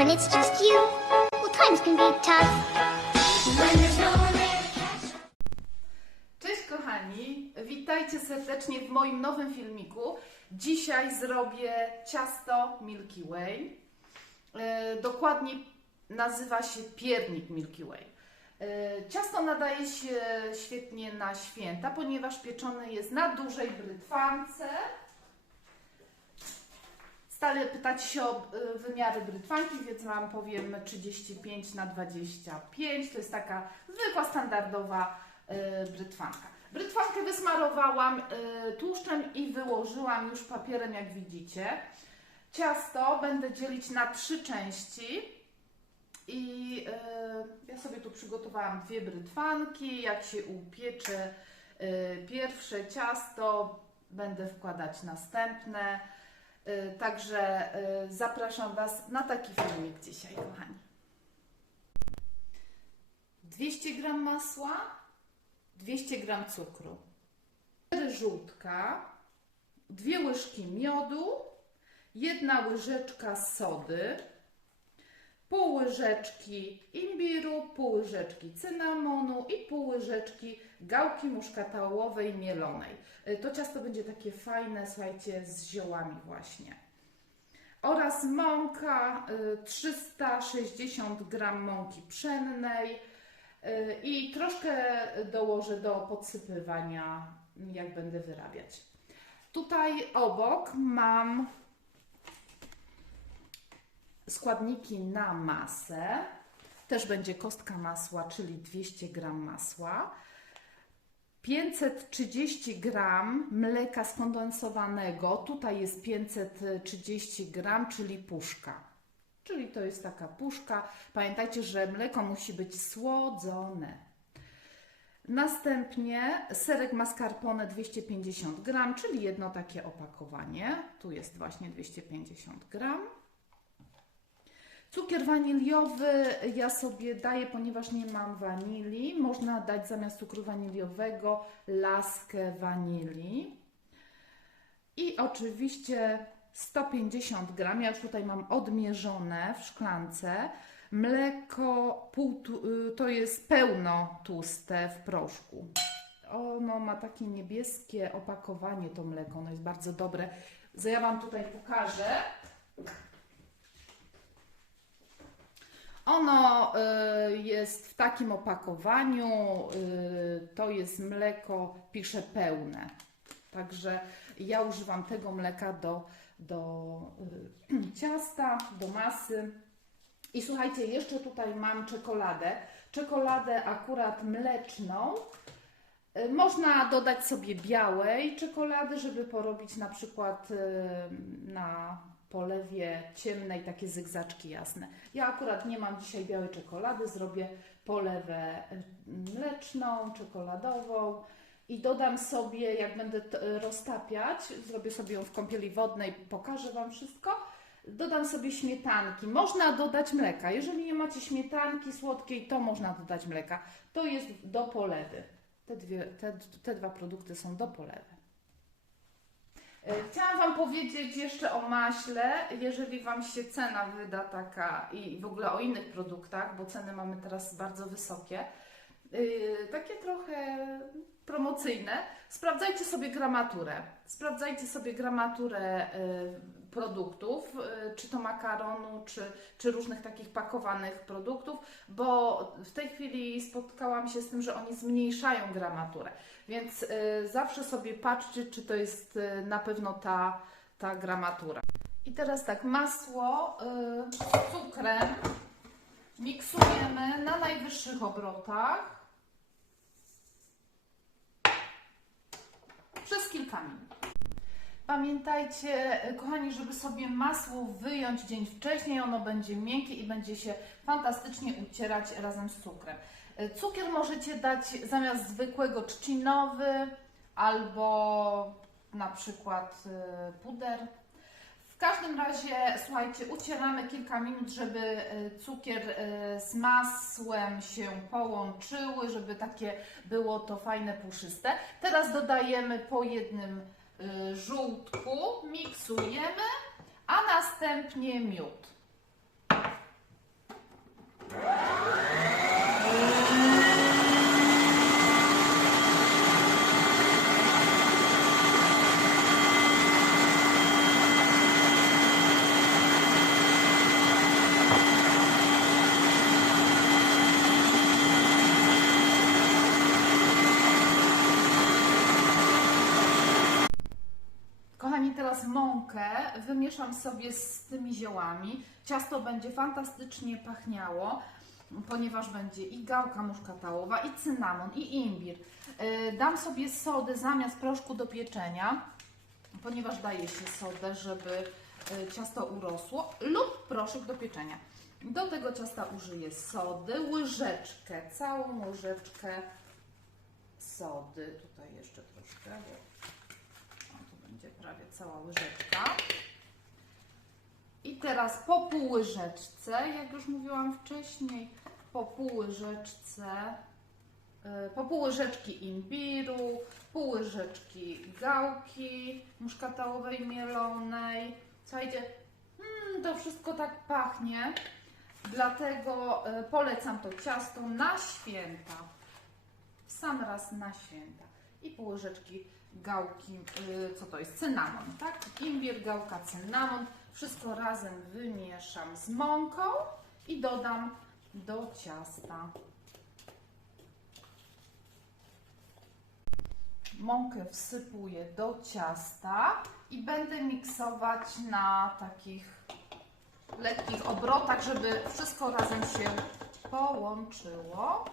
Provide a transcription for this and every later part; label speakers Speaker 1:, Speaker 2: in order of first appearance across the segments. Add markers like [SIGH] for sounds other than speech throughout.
Speaker 1: when it's just you. Well, times can be tough. No
Speaker 2: Cześć kochani, witajcie serdecznie w moim nowym filmiku. Dzisiaj zrobię ciasto Milky Way. E, dokładnie nazywa się piernik Milky Way. E, ciasto nadaje się świetnie na święta, ponieważ pieczone jest na dużej brytwance. Stale pytacie się o y, wymiary brytwanki, więc Wam powiem 35 na 25. To jest taka zwykła, standardowa y, brytwanka. Brytwankę wysmarowałam y, tłuszczem i wyłożyłam już papierem, jak widzicie. Ciasto będę dzielić na trzy części. I ja sobie tu przygotowałam dwie brytwanki. Jak się upiecze pierwsze ciasto, będę wkładać następne. Y, Także y, zapraszam Was na taki filmik dzisiaj, kochani. 200 g masła, 200 g cukru, 4 żółtka, 2 łyżki miodu, 1 łyżeczka sody, pół łyżeczki imbiru, pół łyżeczki cynamonu i pół łyżeczki gałki muszkatałowej mielonej. Y, To ciasto będzie takie fajne, słuchajcie, z ziołami właśnie. Oraz mąka, y, 360 g mąki pszennej y, i troszkę dołożę do podsypywania, jak będę wyrabiać. Tutaj obok mam składniki na masę. Też będzie kostka masła, czyli 200 g masła. 530 g mleka skondensowanego. Tutaj jest 530 g, czyli puszka. Czyli to jest taka puszka. Pamiętajcie, że mleko musi być słodzone. Następnie serek mascarpone 250 g, czyli jedno takie opakowanie. Tu jest właśnie 250 gram. Cukier waniliowy ja sobie daję, ponieważ nie mam wanilii. Można dać zamiast cukru waniliowego laskę wanilii. I oczywiście 150 gram, ja już tutaj mam odmierzone w szklance. Mleko pół, y, to jest pełno tłuste w proszku. Ono ma takie niebieskie opakowanie, to mleko, ono jest bardzo dobre. Ja Wam tutaj pokażę. Ono y, jest w takim opakowaniu, y, to jest mleko, pisze pełne. Także ja używam tego mleka do, do y, [CLEARS THROAT] ciasta, do masy. I słuchajcie, jeszcze tutaj mam czekoladę. Czekoladę akurat mleczną. Można dodać sobie białej czekolady, żeby porobić na przykład na polewie ciemnej takie zygzaczki jasne. Ja akurat nie mam dzisiaj białej czekolady, zrobię polewę y, mleczną, czekoladową i dodam sobie, jak będę roztapiać, zrobię sobie ją w kąpieli wodnej, pokażę Wam wszystko. Dodam sobie śmietanki. Można dodać mleka. Jeżeli nie macie śmietanki słodkiej, to można dodać mleka. To jest do polewy. Te, dwie, te, te dwa produkty są do polewy. E, Chciałam Wam powiedzieć jeszcze o maśle, jeżeli Wam się cena wyda taka i w ogóle o innych produktach, bo ceny mamy teraz bardzo wysokie, yy, takie trochę promocyjne, sprawdzajcie sobie gramaturę. Sprawdzajcie sobie gramaturę yy, produktów, yy, czy to makaronu, czy, czy różnych takich pakowanych produktów, bo w tej chwili spotkałam się z tym, że oni zmniejszają gramaturę. Więc y, zawsze sobie patrzcie, czy to jest y, na pewno ta, ta gramatura. I teraz tak, masło y, z cukrem miksujemy na najwyższych obrotach przez kilka minut. Pamiętajcie, y, kochani, żeby sobie masło wyjąć dzień wcześniej, ono będzie miękkie i będzie się fantastycznie ucierać razem z cukrem. Y, Cukier możecie dać zamiast zwykłego trzcinowy albo na przykład y, puder. W każdym razie, słuchajcie, ucieramy kilka minut, żeby cukier z masłem się połączyły, żeby takie było to fajne, puszyste. Teraz dodajemy po jednym Y, żółtku, miksujemy, a następnie miód. Teraz mąkę wymieszam sobie z tymi ziołami. Ciasto będzie fantastycznie pachniało, ponieważ będzie i gałka muszkatałowa, i cynamon, i imbir. Yy, Dam sobie sodę zamiast proszku do pieczenia, ponieważ daje się sodę, żeby y, ciasto urosło, lub proszek do pieczenia. Do tego ciasta użyję sody, łyżeczkę, całą łyżeczkę sody. Tutaj jeszcze troszkę, bo o, tu będzie prawie cała łyżeczka. I teraz po pół łyżeczce, jak już mówiłam wcześniej, po pół łyżeczce, y, po pół łyżeczki imbiru, pół łyżeczki gałki muszkatałowej mielonej. Słuchajcie, mm, to wszystko tak pachnie, dlatego y, polecam to ciasto na święta. W sam raz na święta. I pół łyżeczki gałki, y, co to jest? Cynamon, tak? Imbir, gałka, cynamon. Wszystko razem wymieszam z mąką i dodam do ciasta. Mąkę wsypuję do ciasta i będę miksować na takich lekkich obrotach, żeby wszystko razem się połączyło.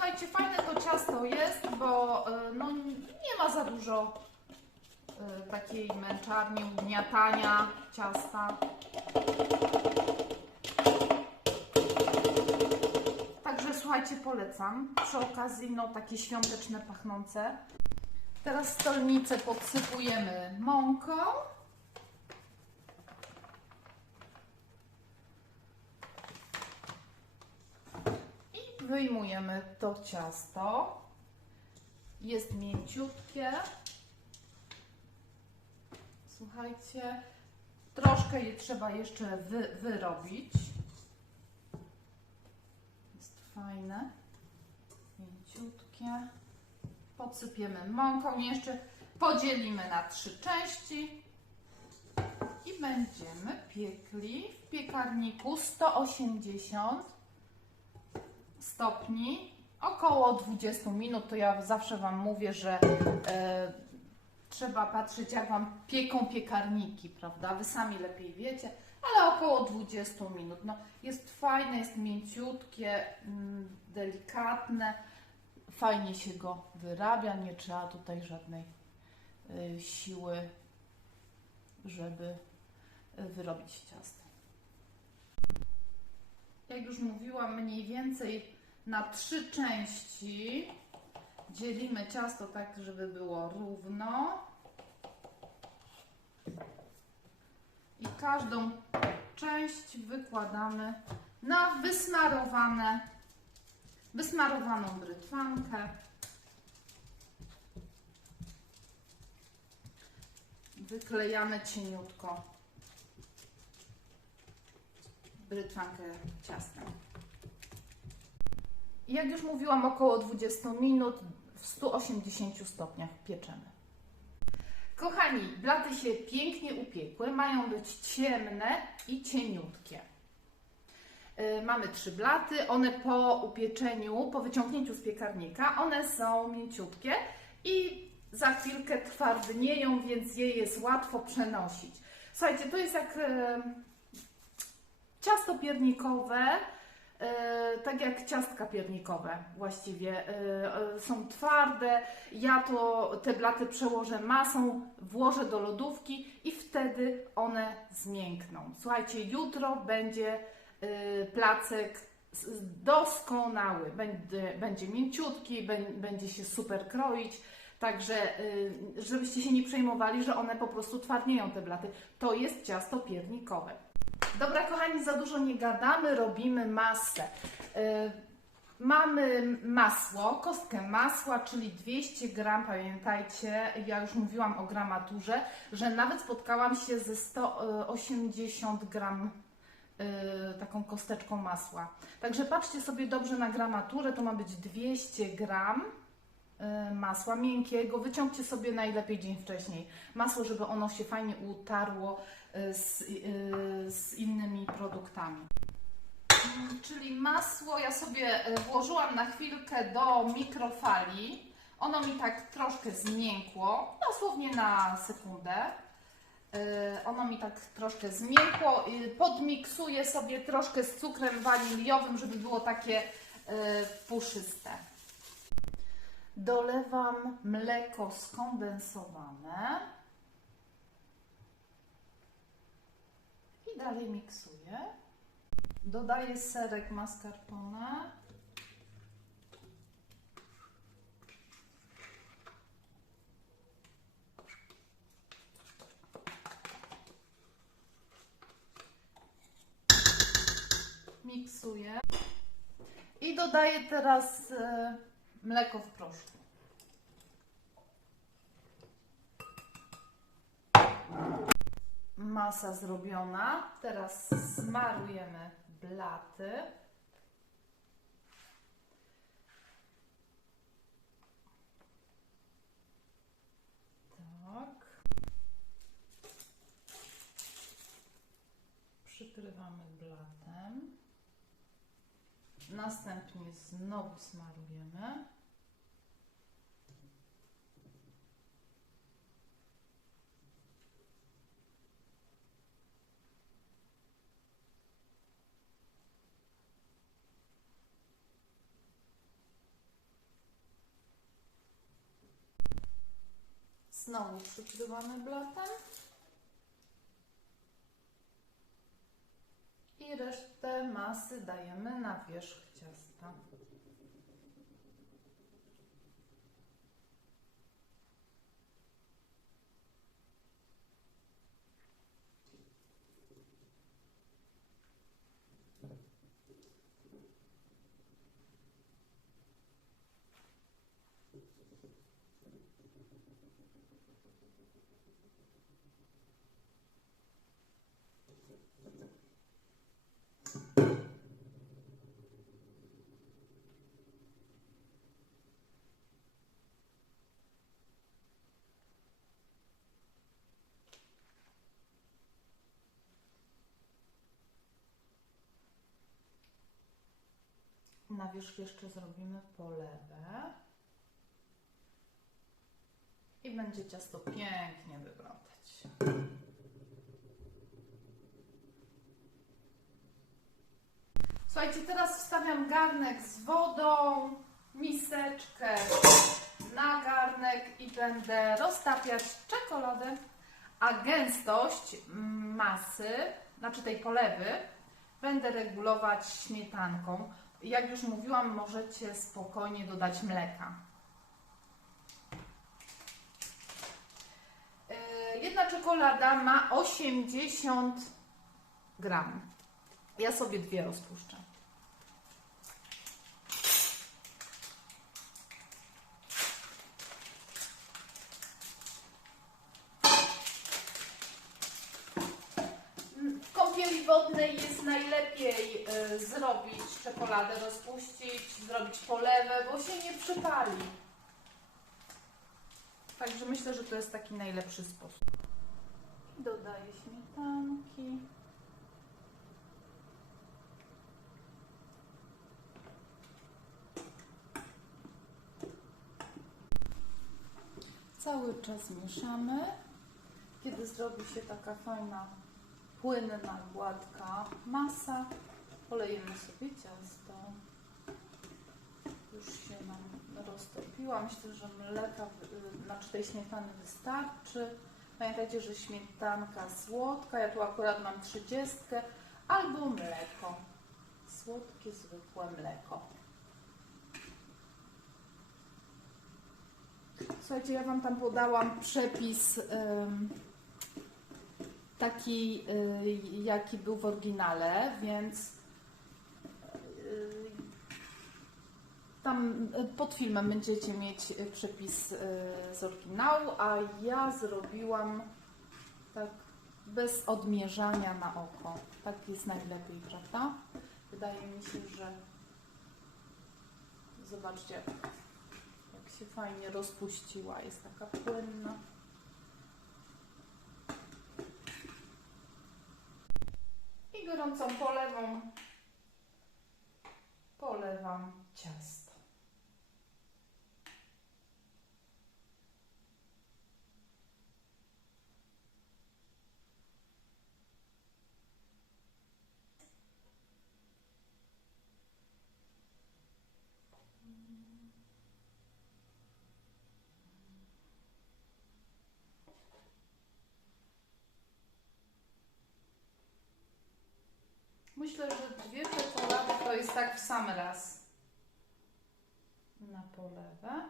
Speaker 2: Słuchajcie, fajne to ciasto jest, bo y, no, nie ma za dużo y, takiej męczarni, ugniatania ciasta. Także słuchajcie, polecam. Przy okazji, no takie świąteczne, pachnące. Teraz stolnicę podsypujemy mąką. I wyjmujemy to ciasto. Jest mięciutkie. Słuchajcie, troszkę je trzeba jeszcze wy, wyrobić. Jest fajne, mięciutkie. Podsypiemy mąką jeszcze podzielimy na trzy części i będziemy piekli w piekarniku 180 stopni około 20 minut. To ja zawsze Wam mówię, że e, trzeba patrzeć, jak Wam pieką piekarniki, prawda? Wy sami lepiej wiecie, ale około 20 minut. No, jest fajne, jest mięciutkie, mm, delikatne, fajnie się go wyrabia, nie trzeba tutaj żadnej y, siły, żeby y, wyrobić ciasto. Jak już mówiłam, mniej więcej na trzy części dzielimy ciasto tak, żeby było równo. I każdą część wykładamy na wysmarowane, wysmarowaną brytwankę. Wyklejamy cieniutko brytwankę ciastem. Jak już mówiłam, około 20 minut w 180 stopniach pieczemy. Kochani, blaty się pięknie upiekły, mają być ciemne i cieniutkie. Yy, Mamy trzy blaty, one po upieczeniu, po wyciągnięciu z piekarnika, one są mięciutkie i za chwilkę twardnieją, więc je jest łatwo przenosić. Słuchajcie, to jest jak ciasto piernikowe, e, tak jak ciastka piernikowe właściwie. E, e, są twarde. Ja to te blaty przełożę masą, włożę do lodówki i wtedy one zmiękną. Słuchajcie, jutro będzie placek doskonały. Będzie, będzie mięciutki, bę- będzie się super kroić. Także, żebyście się nie przejmowali, że one po prostu twardnieją te blaty. To jest ciasto piernikowe. Dobra, kochani, za dużo nie gadamy, robimy masę. Y, Mamy masło, kostkę masła, czyli 200 gram. Pamiętajcie, ja już mówiłam o gramaturze, że nawet spotkałam się ze 180 gram y, taką kosteczką masła. Także patrzcie sobie dobrze na gramaturę, to ma być 200 gram y, masła miękkiego. Wyciągcie sobie najlepiej dzień wcześniej masło, żeby ono się fajnie utarło y, z, y, z innymi produktami. Mm, Czyli masło ja sobie y, włożyłam na chwilkę do mikrofali. Ono mi tak troszkę zmiękło, dosłownie na sekundę. Ono mi tak troszkę zmiękło. Podmiksuję sobie troszkę z cukrem waniliowym, żeby było takie puszyste. Dolewam mleko skondensowane. I dalej miksuję. Dodaję serek mascarpone. Miksuję. I dodaję teraz e, mleko w proszku. Masa zrobiona. Teraz smarujemy blaty. Tak. Przykrywamy blatem. Następnie znowu smarujemy. Znowu przykrywamy blatem. I resztę masy dajemy na wierzch ciasta. Na wierzch jeszcze zrobimy polewę. I będzie ciasto pięknie wyglądać. Słuchajcie, teraz wstawiam garnek z wodą, miseczkę na garnek i będę roztapiać czekoladę, a gęstość masy, znaczy tej polewy, będę regulować śmietanką. Jak już mówiłam, możecie spokojnie dodać mleka. Yy, Jedna czekolada ma 80 gram. Ja sobie dwie rozpuszczę. Wodnej jest najlepiej y, zrobić czekoladę, rozpuścić, zrobić polewę, bo się nie przypali. Także myślę, że to jest taki najlepszy sposób. Dodaję śmietanki. Cały czas mieszamy. Kiedy zrobi się taka fajna, płynna, gładka masa, polejemy sobie ciasto. Już się nam roztopiła. Myślę, że mleka, y, znaczy tej śmietany wystarczy. Pamiętajcie, że śmietanka słodka, ja tu akurat mam 30, albo mleko. Słodkie, zwykłe mleko. Słuchajcie, ja Wam tam podałam przepis ym, taki, y, jaki był w oryginale, więc y, tam y, pod filmem będziecie mieć przepis z oryginału, a ja zrobiłam tak bez odmierzania na oko. Tak jest najlepiej, prawda? Wydaje mi się, że zobaczcie, jak się fajnie rozpuściła, jest taka płynna. Gorącą polewą polewam ciasto. Myślę, że dwie czekolady to jest tak w sam raz. Na polewę.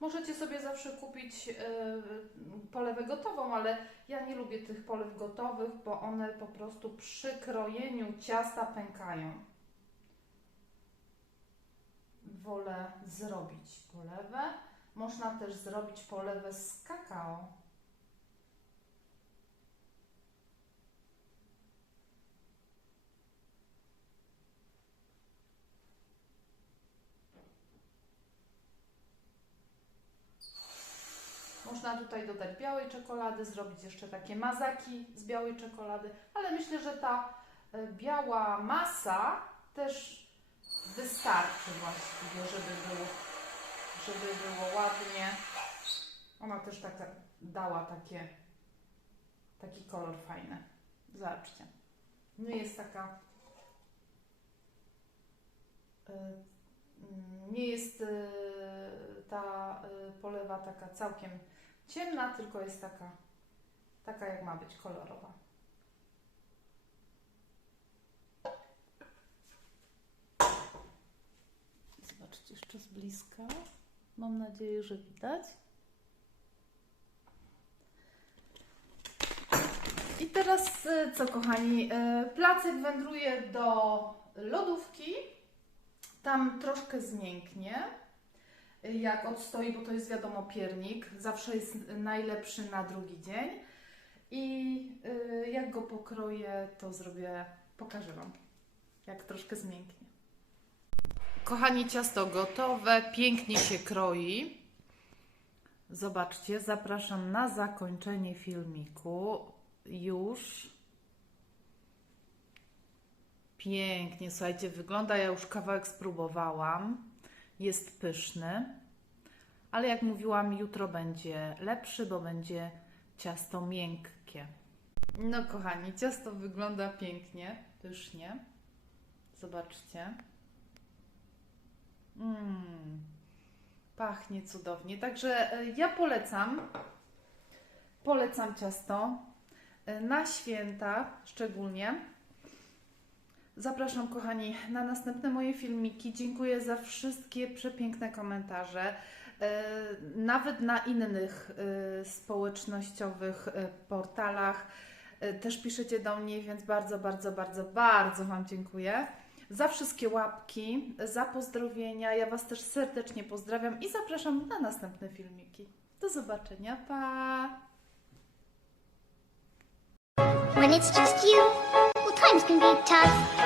Speaker 2: Możecie sobie zawsze kupić e, polewę gotową, ale ja nie lubię tych polew gotowych, bo one po prostu przy krojeniu ciasta pękają. Wolę zrobić polewę. Można też zrobić polewę z kakao. Można tutaj dodać białej czekolady, zrobić jeszcze takie mazaki z białej czekolady, ale myślę, że ta e, biała masa też wystarczy właściwie, żeby było, żeby było ładnie. Ona też taka dała takie, taki kolor fajny. Zobaczcie. Nie jest taka e, nie jest e, ta e, polewa taka całkiem ciemna, tylko jest taka, taka jak ma być, kolorowa. Zobaczcie jeszcze z bliska. Mam nadzieję, że widać. I teraz e, co, kochani? Placek wędruje do lodówki. Tam troszkę zmięknie jak odstoi, bo to jest wiadomo piernik, zawsze jest najlepszy na drugi dzień. I y, jak go pokroję, to zrobię, pokażę Wam, jak troszkę zmięknie. Kochani, ciasto gotowe, pięknie się kroi. Zobaczcie, zapraszam na zakończenie filmiku. Już. Pięknie, słuchajcie, wygląda. Ja już kawałek spróbowałam jest pyszny, ale jak mówiłam, jutro będzie lepszy, bo będzie ciasto miękkie. No, kochani, ciasto wygląda pięknie, pysznie. Zobaczcie. Mmm, pachnie cudownie. Także e, ja polecam, polecam ciasto e, na święta szczególnie. Zapraszam, kochani, na następne moje filmiki. Dziękuję za wszystkie przepiękne komentarze. E, Nawet na innych e, społecznościowych e, portalach też piszecie do mnie, więc bardzo, bardzo, bardzo, bardzo Wam dziękuję. Za wszystkie łapki, za pozdrowienia. Ja Was też serdecznie pozdrawiam i zapraszam na następne filmiki. Do zobaczenia. Pa!
Speaker 1: When it's just you, well, times can be tough.